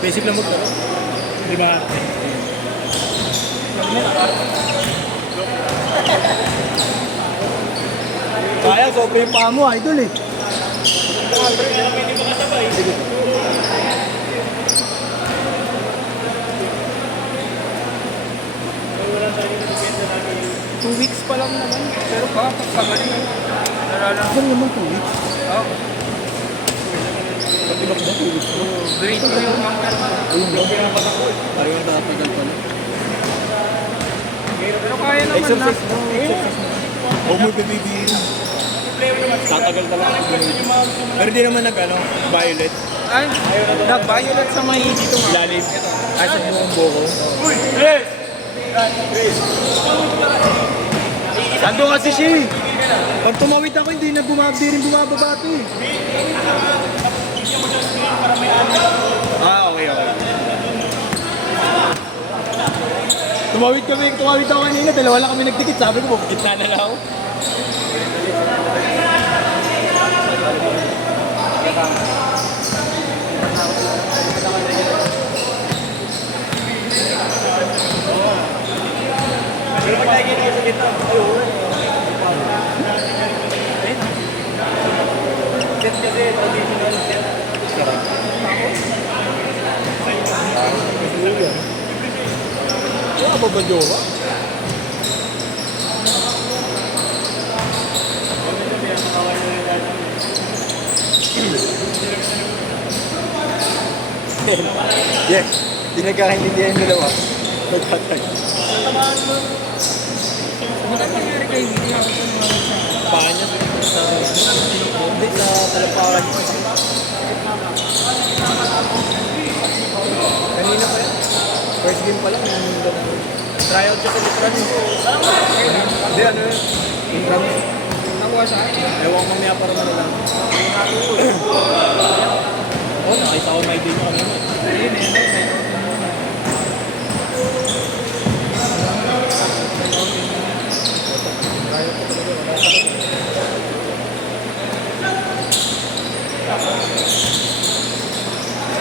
Basic lang mo to. Di ba? Kaya, sopa yung paa mo, idol eh. Sige. Two weeks pa lang naman. Pero pagkagaling. Saan naman 2 weeks? Oo. Pag-ibak ba 2 weeks? Grade 2 yung mga ayun ba? Parang yung tatagal pala. pero kaya naman na. Exercise mo. Huwag mo pipigilan. Tatagal talaga. Pero di naman violet. Ay, nag-violet sa may dito nga. Lalim. Ay, sa buong buko. Uy! Chris! Chris! Ando kasi siya eh. Pag tumawid ako, hindi na bumababa ito eh. Okay. Tumawid ako kanina, dalawa lang kami nagtikit. Sabi ko, gitna na lang ako. Pero pag tayo ginawa sa gitna, set kasi traditional set. Wala ba ba jowa? Yes, di nagkakaintindihan yung dalawa. Nagpatay. Ano nangyari kay Willie? Paa niya hindi sa talampakan. Kanina pa yan. First game pa lang. Tryout siya sa Litran. Hindi, ano yun? Intrams. Nakuha siya? Ewan ko mamaya para lang. Oo, nakita ko na idea nyo kanina.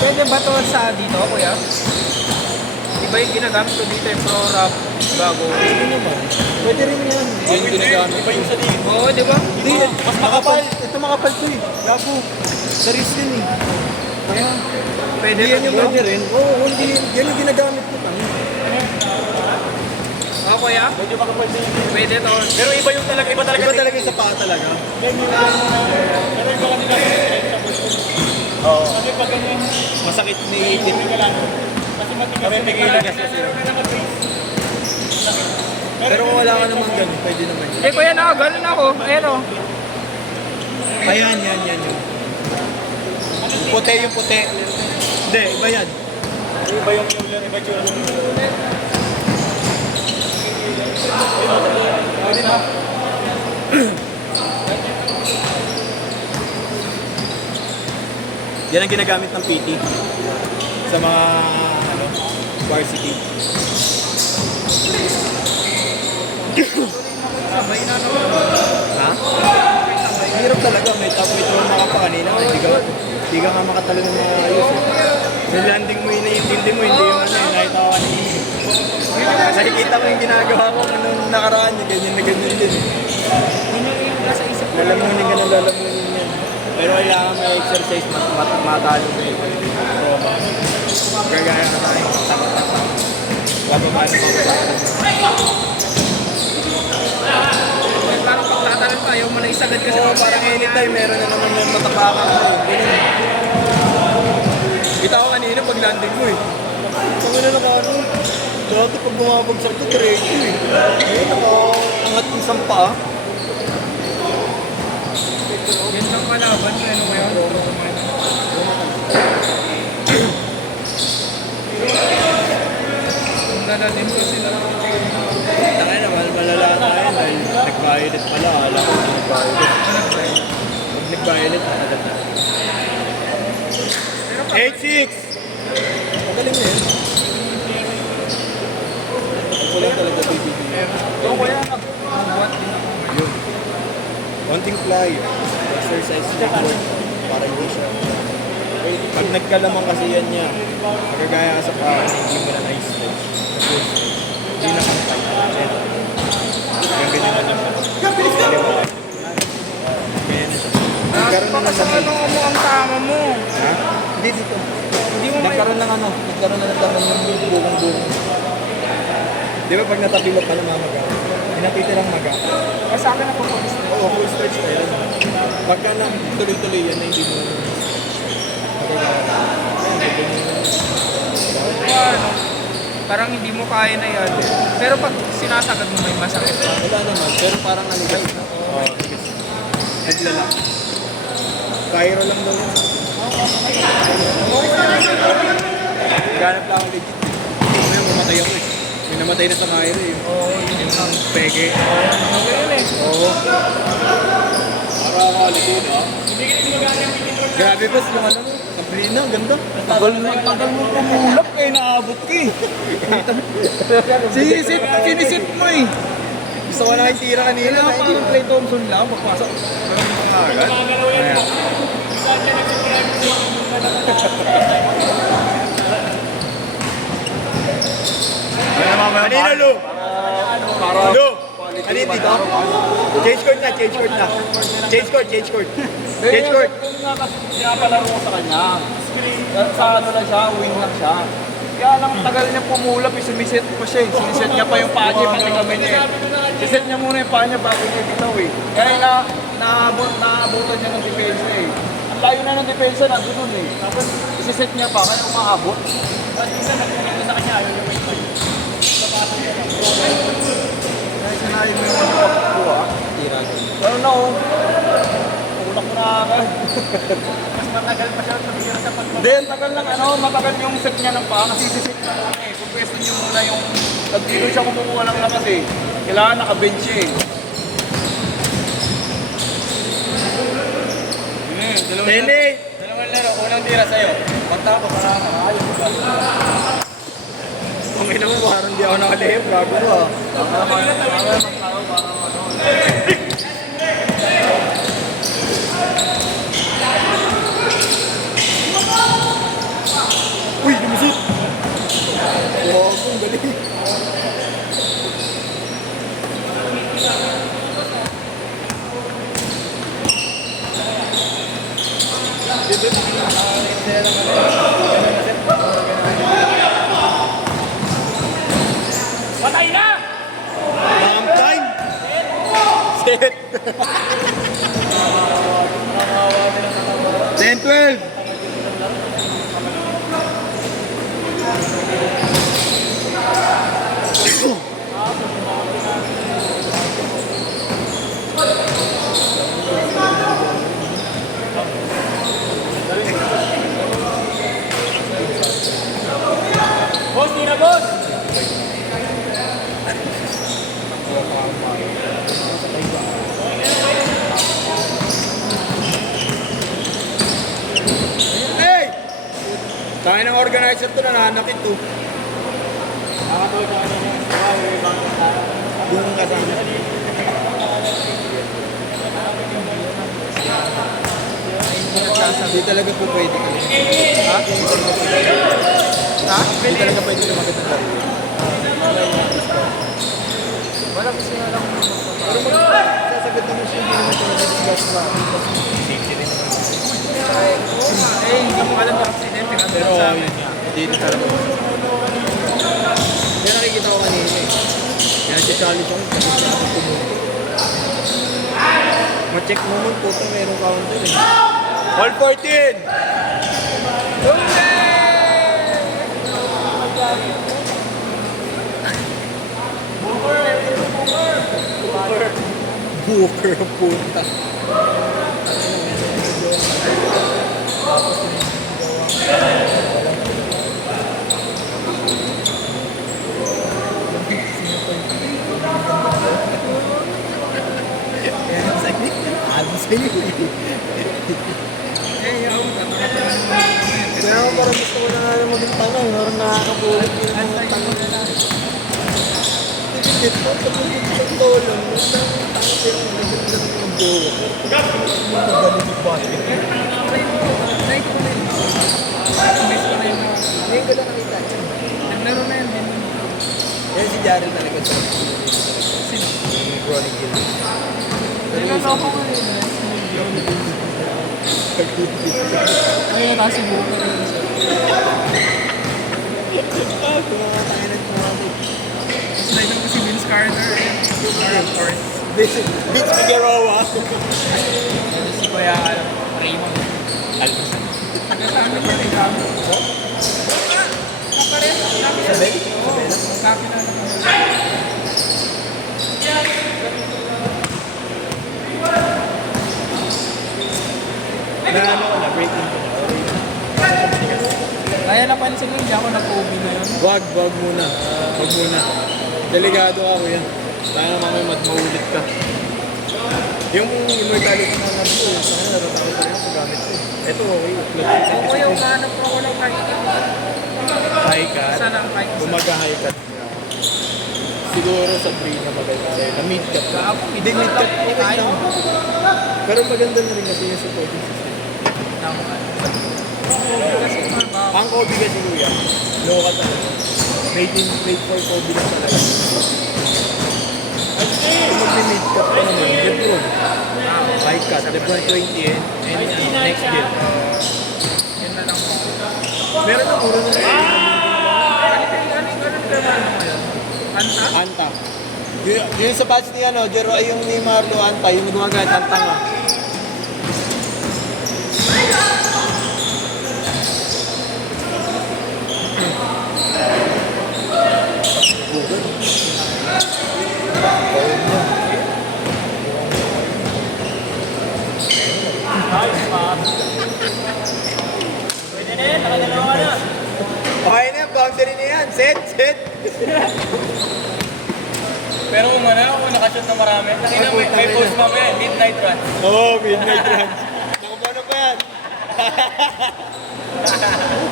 Pwede ba to sa dito, kuya? Iba yung ginagamit ko dito yung Pro Wrap bago. Pwede naman. Pwede rin yan. Yung ginagamit. Iba yung sa dito. Oo, di ba? Hindi, mas makapal. Ito makapal to eh. Gapo. Sa wrist din eh. Kaya, Pwede yan yung pwede rin. Oo, hindi. Yan yung ginagamit ko. Oo, kuya? Medyo makapal din. Pwede to. Pero iba yung talaga. Iba talaga yung sa paa talaga. Oo. Masakit ni Kit. Kasi pigilan kasi. Pero kung wala ka naman ganun, pwede naman yun. Eh, kuya, nakaganon ako. Ayan o. Ayan, yan yun. Yung puti. Hindi, iba yan. Iba yung iba yung pwede na. Yan ang ginagamit ng PT sa mga varsity. Sabay na naman. Ha? Hirap talaga. May trauma ka pa kanina. Hindi ka nga makatalo ng mga ayos. Yung landing mo, iniintindi mo, hindi yung nakita ko kanina. Nakikita mo yung ginagawa ko nung nakaraan niya, ganyan na ganyan din. Lalamunin ka na lalamunin yan. Pero kailangan may exercise, matalo mo yung trauma. Gagaya na tayo, tama-tama. Bababa na Parang pagtatalan pa, ayaw mo na isagad kasi parang anytime meron na naman yung matapakan mo eh. Kita ko kanina pag landing mo eh. Kami na nakano. Dati pag bumabagsak ko, diretso eh. Ngayon nakaangat yung sampa. yan lang kalaban mo, ano kaya? Ang lalalim ko sila. Tangay naman, malala tayo dahil nag-violet pala. Alam ko nag-violet. Pag nag-violet, agad na. 8-6! Magaling na yun. Ako lang talaga bibigyan. Oo, kuya, nag-what din ako. Yun. Konting fly. Exercise na para hindi siya nagkalamang kasi yan niya, magagaya ka sa paa, hindi mo na na-stretch. Tapos, hindi na kantay. Ayan. Ganyan na lang siya. Kaliwa. Ganyan na siya. Nagkaroon na ng laman. Ano mo ang tama mo? Ha? Hindi dito. Hindi mo may... Nagkaroon ng ano, nagkaroon na ng laman ng bukong-bukong. Di ba pag natapilok ka namamaga? Pinatitirang maga. Sa akin ako po. Oo, full stretch ka yan. Pagka nang tuloy-tuloy yan na hindi mo Ano, parang hindi mo kaya na yan. Pero pag sinasagad mo may masakit pa. wala naman, pero parang aligay. Oo, naglala. Cairo lang daw yun. Ganap lang ako legit. Ngayon, mamatay ako eh. May namatay na sa Cairo eh. Oo, yun lang. Peke. Okay yun eh. Oo. Nakakaligid ah. Grabe boss, yung ano mo. Sabrina, ang ganda. Tagal mo pumulap kayo naabot ka eh. Sinisit mo eh. Gusto ko na yung tira kanina. Kailangan parang Clay Thompson lang, magpasok. Agad. Ayan. Kanina, Lu? Lu? Kanina dito? Change court na, change court na. Change court, change court. Change court. Kung nga kasi pinapalaro ko sa kanya, sa ano lang siya, wing lang siya. Kaya lang tagal niya pumulap, sumiset pa siya eh. Siniset niya pa yung paa niya, pati kamay niya eh. Siset niya muna yung paa niya bago niya bitaw eh. Kaya naabutan niya ng depensa eh. Ang layo na ng depensa, nandun nun eh. Tapos isiset niya pa, kaya umaabot. Tapos isa nagpumito sa kanya, ayaw yung wait ko eh. Kaya sinayin mo yung pagkuha. Pero no, ulak mo na agad. Mas matagal pa siya sa pagkuha. Hindi, tagal lang matagal yung set niya ng paa kasi sisit na muna eh. Kung pwesto niyo muna yung nagdito siya kumukuha ng lakas eh. Kailangan naka-bench siya eh. Tene! Dalawang laro, unang tira sa'yo. Pagtapos, ayos ka. Ang ina mo, parang di ako nakalihip. Gago ko ah. Uy, lumusot! Wow, ang galing. Patay na! Backup time! Set! 10-12! Boss, tira boss! Hey! Tayo ng organizer to, nananakit to. Yung kasama. Hindi talaga po pwede. Ha? Ha? Hindi talaga pwede lumagat ng laro. Wala kasi nga lang. Pero sasagot naman siya, hindi naman talaga discuss ba? Safety rin naman. Hindi mo alam yung aksidente na Pero sa amin. hindi rin talaga. Kaya nakikita ko kanina eh. Kaya si-challenge ako kasi siya ako pumunta. Ma-check mo mo, puto merong counter eh. All 14! Booker ang punta. Kaya ako parang gusto ko na nga maging tanong, parang nakakabulit yung mga tanong na lang. Tigit mo, tapos yung tolong, tanong yung nagagdag ng buho. Ang magaling yung basket. nangyari talaga sa Ronnie Gill. Niloloko ko yun. Ay, nasa buko. Tapos na ko si Vince Carter. Of course. Vince Figueroa. Si Kuya Raymond. Almasan. Taga-saan ka pa rin kami? Kapares. Sabay? Na ano ko na, breaking ko na. Kaya napansin mo, hindi ako nag-OB ngayon. Wag muna. Wag muna. Delikado ka, kuya. Sana mamaya maulit ka. Yung immortality na nabi ko, sana natatakot pa rin ako gamit ko. Ito, okay. Ako yung hanap ko ng High cut. Saan ang hike? Bumaga high cut. Siguro sa 3 na maganda sa'yo. Na mid cut. Ako, Hindi mid cut. Okay tayo. lang. Pero maganda na rin kasi yung supporting system. Kasi mga Ang Kobe kasi kuya, low cut talaga. Made for Kobe lang talaga. At kung mag-mid cut pa naman, Lebron. High cut, Lebron 20 and next gen. yun na lang. Meron na puro na rin. Anta? Anta. Yung sa batch ni ano, Jero ay yung ni Marlo Anta, yung gumagamit Anta nga. Okay na, boundary na yan. Set. Pero kung nakashot na marami, nakita mo, may post mamaya, midnight run. Oo, midnight runs. Naku, paano pa yan?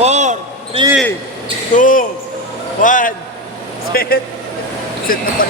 4, 3, 2, 1. Set. Set na pala.